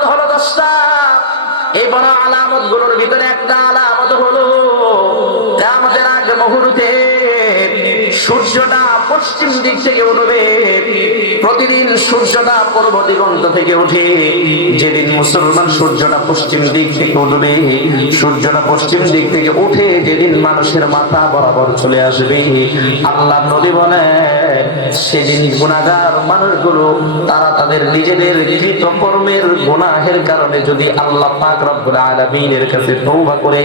আলামত হলো দশটা। এই বড় আলামতগুলোর ভিতরে একটা আলামত হলো আমাদের আগে মুহূর্তে সূর্যটা পশ্চিম দিক থেকে উঠবে। প্রতিদিন সূর্যটা পূর্ব দিগন্ত থেকে উঠে। যেদিন মুসলমান সূর্যটা পশ্চিম দিক থেকে উঠবে, সূর্যটা পশ্চিম দিক থেকে উঠে যেদিন মানুষের মাথা বরাবর চলে আসবে। আল্লাহ নদী বলে সেদিন গুণাগার মানুষগুলো, তারা তাদের নিজেদের কৃত কর্মের গুনাহের কারণে যদি আল্লাহ পাক রব্বুল আলামিনের কাছে তওবা করে,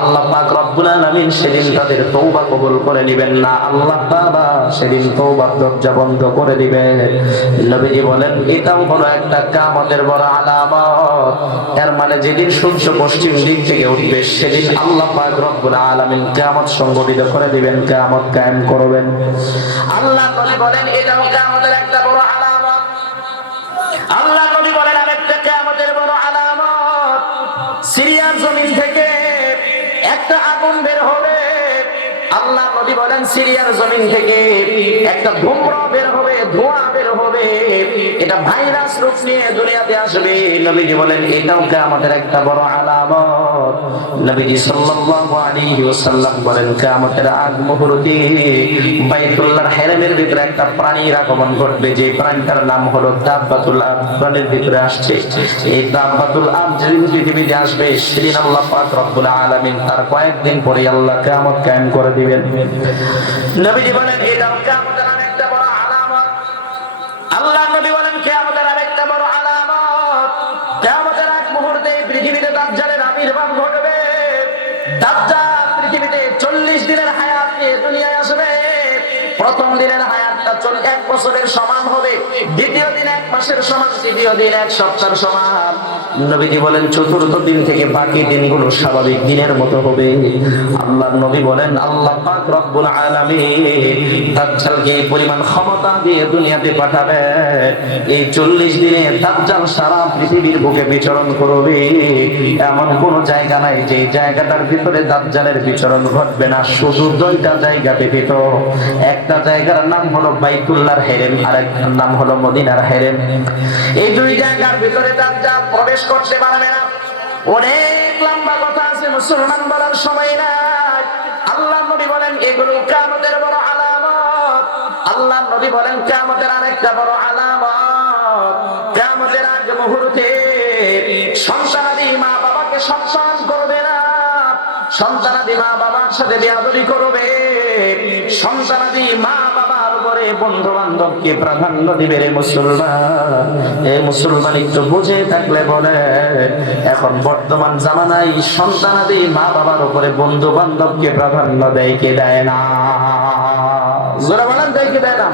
আল্লাহ পাক রব্বুল আলামিন সেদিন তাদের তওবা কবুল করে নেবেন না। আল্লাহ তাআলা সেদিন তওবার দরজা বন্ধ করে দিবেন। নবীজি বলেন, এটাও হলো একটা কিয়ামতের বড় আলামত। এর মানে যেদিন সূর্য পশ্চিম দিক থেকে উঠবে, সেদিন আল্লাহ পাক রব্বুল আলামিন কিয়ামত সংগঠিত করে দিবেন কিয়ামত কায়েম করবেন। আল্লাহ নবী বলেন, এটাও কিয়ামতের একটা বড় আলামত। আল্লাহ নবী বলেন, আরেকটা কিয়ামতের বড় আলামত। সিরিয়ার জমিন থেকে একটা আগুন বের হবে আল্লাহ নবী বলেন সিরিয়ার জমিন থেকে একটা ধূম্র বের হবে ধোঁয়া এটা ভাইরাস রূপ নিয়ে দুনিয়াতে আসবে। নবীজি বলেন, এটাও কিয়ামতের একটা বড় আলামত? নবীজি সাল্লাল্লাহু আলাইহি ওয়াসাল্লাম বলেন, কিয়ামতের আগ মুহূর্তে বাইতুল্লাহর হেরেমের ভিতরে একটা প্রাণীর আগমন ঘটবে। যে প্রাণীটার নাম হলো দাব্বাতুল আব ভিতরে আসছে। এই দাব্বাতুল আব পৃথিবীতে আসবে, সেদিন আল্লাহ পাক রব্বুল আলামিন তার কয়েকদিন পরে আল্লাহ কিয়ামত কায়েম করে দিবেন। নবীজি বলেন, এটাও কিয়ামতের বছরের সমান হবে। দ্বিতীয় দিন এক মাসের সমান, তৃতীয় দিন এক সপ্তাহের সমান। নবীজি বলেন, চতুর্থ দিন থেকে বাকি দিনগুলো স্বাভাবিক দিনের মতো হবে। আল্লাহ নবী বলেন, আল্লাহ পরিমাণ ক্ষমতা দিয়ে দুনিয়াতে পাঠাবে এই চল্লিশ দিনে দাজ্জাল সারা পৃথিবীর বুকে বিচরণ করবে। এমন কোন জায়গা নাই যে জায়গাটার ভিতরে দাজ্জালের বিচরণ ঘটবে না। শুধু দুইটা জায়গা ব্যতীত। একটা জায়গার নাম হলো বাইতুল্লাহর হেরেম আর একটার নাম হলো মদিনার হেরেম। এই দুই জায়গার ভিতরে দাজ্জাল প্রবেশ করতে পারবে না, অনেক লম্বা কথা আছে, মুসলমান বলার সময় নাই। আল্লাহ নবী বলেন, এগুলো কিয়ামতের বড় আলামত। আল্লাহ নবী বলেন, কিয়ামতের আরেকটা বড় আলামত। কিয়ামতের আগ মুহূর্তে সন্তানাদি মা বাবাকে সম্মান করবে না। সন্তানাদি মা বাবার সাথে বেয়াদবি করবে। সন্তানাদি মা বাবার উপরে বন্ধু বান্ধবকে প্রাধান্য দিবে রে মুসলমান। এই মুসলমান একটু বুঝে থাকলে বলে, এখন বর্তমান জামানায় সন্তানাদি মা বাবার উপরে বন্ধু বান্ধবকে প্রাধান্য দেয় কে দেয় না? জোরা বলেন, দেয় কে দেয় না?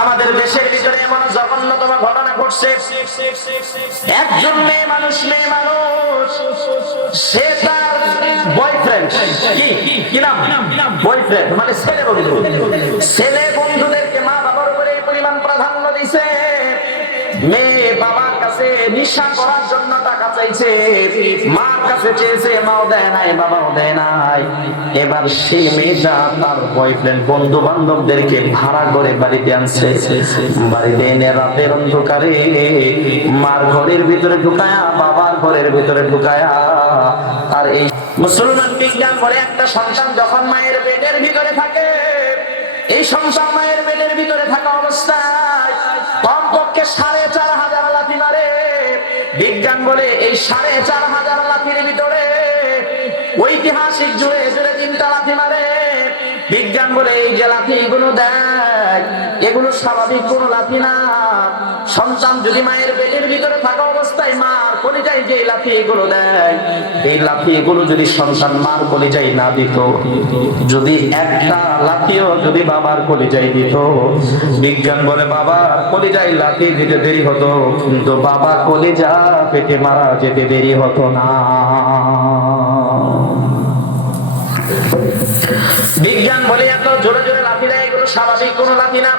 আমাদের দেশের ভিতরে এমন জঘন্যতম ঘটনা ঘটছে। একজন মেয়ে মানুষ মেয়ে মানুষ, সে তার বয়ফ্রেন্ড কি? বয়ফ্রেন্ড মানে ছেলে বন্ধু। ছেলে বন্ধুদেরকে মা বাবার উপরে এই পরিমাণ প্রাধান্য দিছে মেয়ে বাবার কাছে নিশা করার জন্য চাইছে। মার কাছে চেয়েছে, মাও দেয় নাই, বাবাও দেয় নাই। এবার সেই মেয়েটা তার বয়ফ্রেন্ড বন্ধু বান্ধবদেরকে ভাড়া করে বাড়িতে আনছে। বাড়িতে এনে রাতের অন্ধকারে মার ঘরের ভিতরে ঢুকায়া, বাবার ঘরের ভিতরে ঢুকায়া, আর এই মুসলমান বিজ্ঞান করে একটা সন্তান যখন মায়ের পেটের ভিতরে থাকে, এই সন্তান মায়ের পেটের ভিতরে থাকা অবস্থায় কমপক্ষে সাড়ে চার হাজার লাথি বিজ্ঞান বলে এই সাড়ে চার হাজার লাখের ভিতরে ঐতিহাসিক জুড়ে জুড়ে তিনটা লাথি মারে। বিজ্ঞান বলে এই যে লাথি এগুলো দেয়, এগুলো স্বাভাবিক কোনো লাথি না। সন্তান যদি মায়ের পেটের ভিতরে থাকা অবস্থায় মার কলিজাই যে লাথি এগুলো দেয়, এই লাথি এগুলো যদি সন্তান মার কলিজাই না দিত, যদি একটা লাথিও যদি বাবার কলিজাই দিত, বিজ্ঞান বলে বাবার কলিজাই লাথি দিতে দেরি হতো, কিন্তু বাবা কলিজা পেটে মারা যেতে দেরি হতো না। বিজ্ঞান বলে এত জোরে জোরে লাথি দেয়, এগুলো স্বাভাবিক, কোনো লাথি না।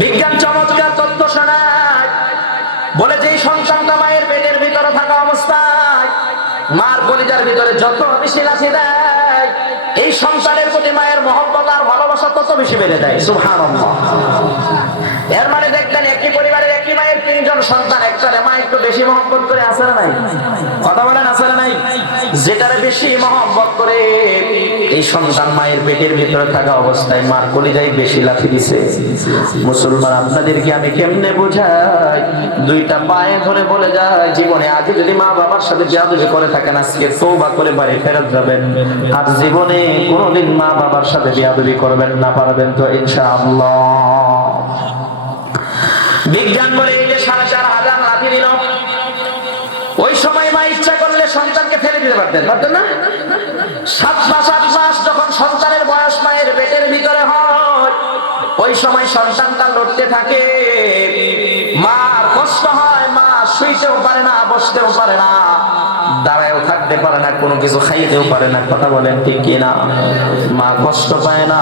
বিজ্ঞান চমৎকার তত্ত্ব শোনায়। বলে যে সন্তানটা মায়ের পেটের ভিতরে থাকা অবস্থায়, মার কলিজার ভিতরে যত বেশি লাথি দেয়, এই সন্তানের প্রতি মায়ের মহব্বত আর ভালোবাসা তত বেশি বেড়ে দেয় সুভান এর মানে দেখবেন একই পরিবারের একই মায়ের তিনজন সন্তান, একটারে মা একটু বেশি মহব্বত করে আসে না নাই? কথা বলেন আসে না নাই? যেটারে বেশি মহব্বত করে এই সন্তান মায়ের পেটের ভিতরে থাকা অবস্থায় মার কলিজাই বেশি দিছে। মুসলমান, আপনাদেরকে আমি কেমনে বোঝাই? দুইটা পায়ে ধরে বলে যায়, জীবনে আগে যদি মা বাবার সাথে বিয়াদবি করে থাকেন, আজকে করে বাড়ি ফেরত যাবেন। আর জীবনে কোনোদিন মা বাবার সাথে বিয়াদবি করবেন না পারবেন তো, ইনশাআল্লাহ। বিজ্ঞান বলে এই সাড়ে চার হাজার লাঠি দিল ওই সময় মা ইচ্ছা করলে সন্তানকে ফেলে দিতে পারতেন পারতেন না? সাত মাস, আট মাস যখন সন্তানের বয়স মায়ের পেটের ভিতরে হয়, ওই সময় সন্তানটা লড়তে থাকে। মা কষ্ট হয়, মা শুইতেও পারে না, বসতেও পারে না, দাঁড়ায়ও থাকতে পারে না, কোনো কিছু খাইতেও পারে না, কথা বলেন ঠিক কিনা? মা কষ্ট পায় না।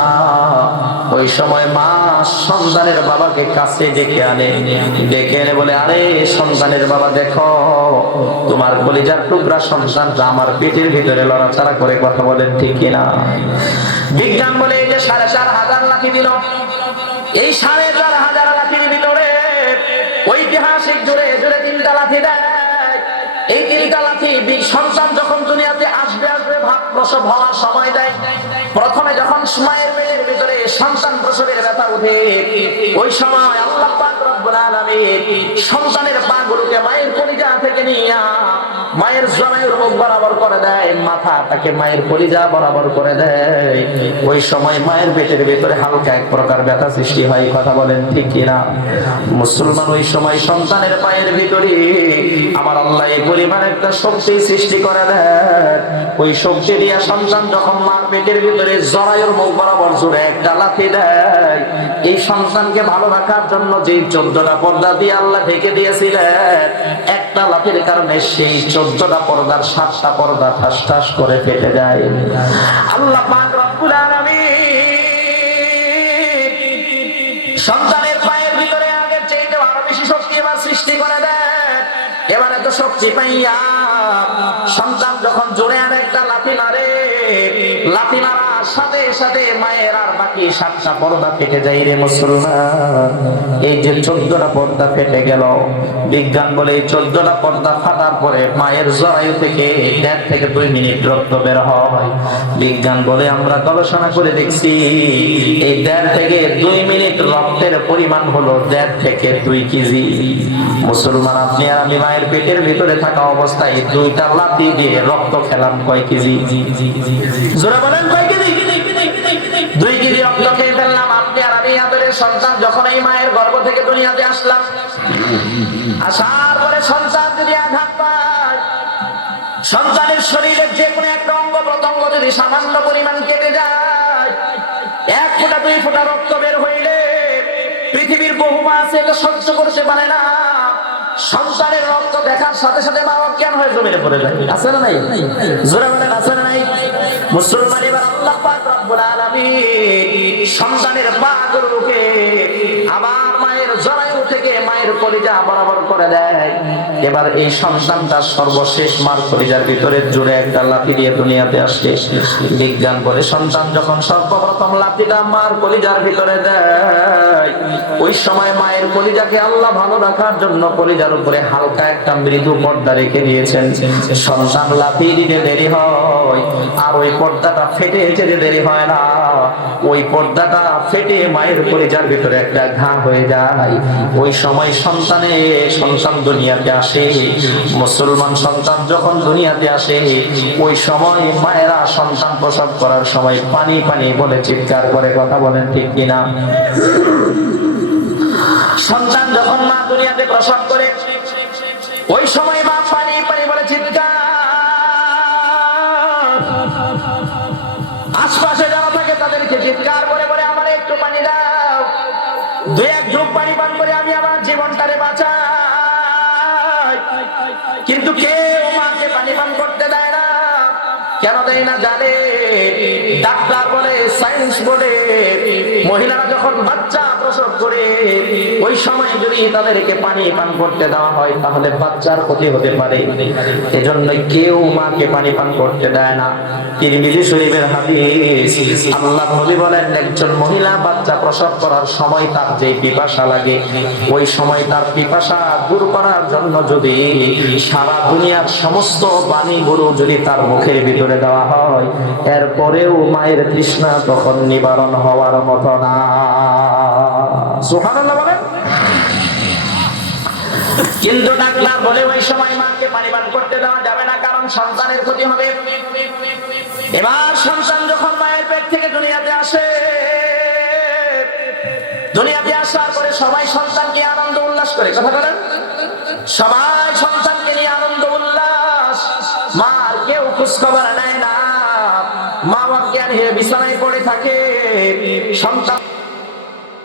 ওই সময় মা সন্তানের বাবাকে কাছে ডেকে আনে। ডেকে এনে বলে, আরে সন্তানের বাবা, দেখো, তোমার কলিজার টুকরা সন্তানটা আমার পেটের ভিতরে লড়াচড়া করে কথা বলেন, ঠিক কিনা? বিজ্ঞান বলে, এই যে সাড়ে চার হাজার লাঠি দিল, এই সাড়ে চার হাজার লাঠির ভিতরে ঐতিহাসিক জুড়ে জুড়ে তিনটা লাঠি দেয়। এই তিনটা বি- সন্তান যখন দুনিয়াতে আসবে আসবে প্রসব হওয়ার সময় দেয়। প্রথমে যখন সময়ের মেয়ের ভিতরে সন্তান প্রসবের ব্যথা উঠে ওই সময় আল্লাহ পাক রব্বুল আলামিন সন্তানের পা গুলোকে মায়ের কলিজা থেকে নিয়ে মায়ের জরায়ুর মুখ বরাবর করে দেয়, মাথা তাকে মায়ের কলিজা বরাবর করে দেয়। ওই সময় মায়ের পেটের ভিতরে হালকা এক প্রকার ব্যথা সৃষ্টি হয়, কথা বলেন ঠিক কিনা? মুসলমান ওই সময় সন্তানের মায়ের ভিতরে আমার আল্লাহ এই পরিমাণ একটা শক্তি সৃষ্টি করে দেয়। ওই শক্তি দিয়া সন্তান যখন মার পেটের ভিতরে জরায়ুর মুখ বরাবর জুড়ে একটা লাথি দেয়, এই সন্তানকে ভালো রাখার জন্য যে চোদ্দটা পর্দা দিয়ে আল্লাহ ঢেকে দিয়েছিলেন লাথির কারণে সেই চোদ্দটা পর্দার সাতটা পর্দা ঠাস ঠাস করে ফেটে যায়। আল্লাহ সন্তানের পায়ের ভিতরে আগের চাইতে আরও বেশি শক্তি এবার সৃষ্টি করে দেন। এবার এত শক্তি পাইয়া সন্তান যখন জোরে আর একটা লাথি মারে, লাথি সাথে সাথে মায়ের আর বাকি সাতটা পর্দা ফেটে যাই রে মুসলমান। এই যে চোদ্দটা পর্দা ফেটে গেল, বিজ্ঞান বলে এই চোদ্দটা পর্দা ফাটার পরে মায়ের জরায়ু থেকে দেড় থেকে দুই মিনিট রক্ত বের হয়। বিজ্ঞান বলে আমরা গবেষণা করে দেখছি, এই দেড় থেকে দুই মিনিট রক্তের পরিমাণ হলো দেড় থেকে দুই কেজি। মুসলমান, আপনি আর আমি মায়ের পেটের ভিতরে থাকা অবস্থায় দুইটা লাথি দিয়ে রক্ত খেলাম কয় কেজি? জোরে বলেন কয় সন্তান যখন এই মায়ের গর্ভ থেকে দুনিয়াতে আসলাম, আসার পরে সন্তান যদি আঘাত পায়, সন্তানের শরীরের যে কোনো একটা অঙ্গ প্রত্যঙ্গ যদি সামান্য পরিমাণ কেটে যায়, এক ফোঁটা, দুই ফোঁটা রক্ত বের হইলে পৃথিবীর বহু মা এটা সহ্য করতে পারে না। সন্তানের রক্ত দেখার সাথে সাথে মা অজ্ঞান হয়ে জমিনে পড়ে যায়। আছে না নাই? জোরে বলেন, আছে না নাই? মুসলমান এবার আল্লাহ পাক সন্তানের পা গুলোকে আবার মায়ের জরায়ু থেকে মায়ের কলিজা বরাবর করে দেয়। এবার এই সন্তানটা সর্বশেষ মার কলিজার ভিতরে জুড়ে একটা লাঠি দিয়ে দুনিয়াতে আসে। বিজ্ঞান বলে সন্তান যখন সর্বপ্রথম লাফিটা মার কলিজার ভিতরে দেয় ওই সময় মায়ের কলিজাকে আল্লাহ ভালো রাখার জন্য কলিজার উপরে হালকা একটা মৃদু পর্দা রেখে দিয়েছেন। সন্তান লাফিয়ে দিতে দেরি হয়, আর ওই পর্দাটা ফেটে যেতে দেরি হয় না। ওই পর্দাটা ফেটে মায়ের কলিজার ভিতরে একটা ঘা হয়ে যায়। ওই সময় সন্তানে, সন্তান দুনিয়াতে আসে। মুসলমান সন্তান যখন দুনিয়াতে আসে, ওই সময় মায়েরা সন্তান প্রসব করার সময় পানি পানি বলে চিৎকার করে কথা বলেন ঠিক কিনা? সন্তান যখন মা দুনিয়াতে প্রসব করে, ওই সময় মা পানি পানি বলে, চিৎকার! আশপাশে যারা থাকে, তাদেরকে চিৎকার করে, বলে, আমার একটু পানি দাও। দুই এক ঢোক পানি পান করে আমি আমার জীবনটারে বাঁচাই। কিন্তু কেউ মাকে পানি পান করতে দেয় না। কেন দেয় না জানে? ডাক্তার বলে, সায়েন্স বলে মহিলারা যখন বাচ্চা প্রসব করে ওই সময় যদি তাদেরকে পানি পান করতে দেওয়া হয়, তাহলে বাচ্চার ক্ষতি হতে পারে। এজন্য কেউ মাকে পানি পান করতে দেয় না। একজন মহিলা বাচ্চা প্রসব করার সময় তার যে পিপাসা লাগে, ওই সময় তার পিপাসা দূর করার জন্য যদি সারা সমস্ত বাণীগুলো যদি তার মুখের ভিতরে দেওয়া হয়, এরপরেও মায়ের তৃষ্ণা তখন নিবারণ হওয়ার মতো না। সুবহানাল্লাহ বলেন। কিন্তু ডাক্তার বলে, ওই সময় মাকে পান করতে দেওয়া যাবে না, কারণ সন্তানের ক্ষতি হবে। এবার সন্তান যখন মায়ের পেট থেকে দুনিয়াতে আসে, দুনিয়াতে আসার পরে সবাই সন্তানকে আনন্দ উল্লাস করে, কথা বলেন? সবাই সন্তানকে নিয়ে আনন্দ উল্লাস। মার কেউ খোঁজখবর নেয় না। মা বাপ জ্ঞান হয়ে বিছানায় পড়ে থাকে। সন্তান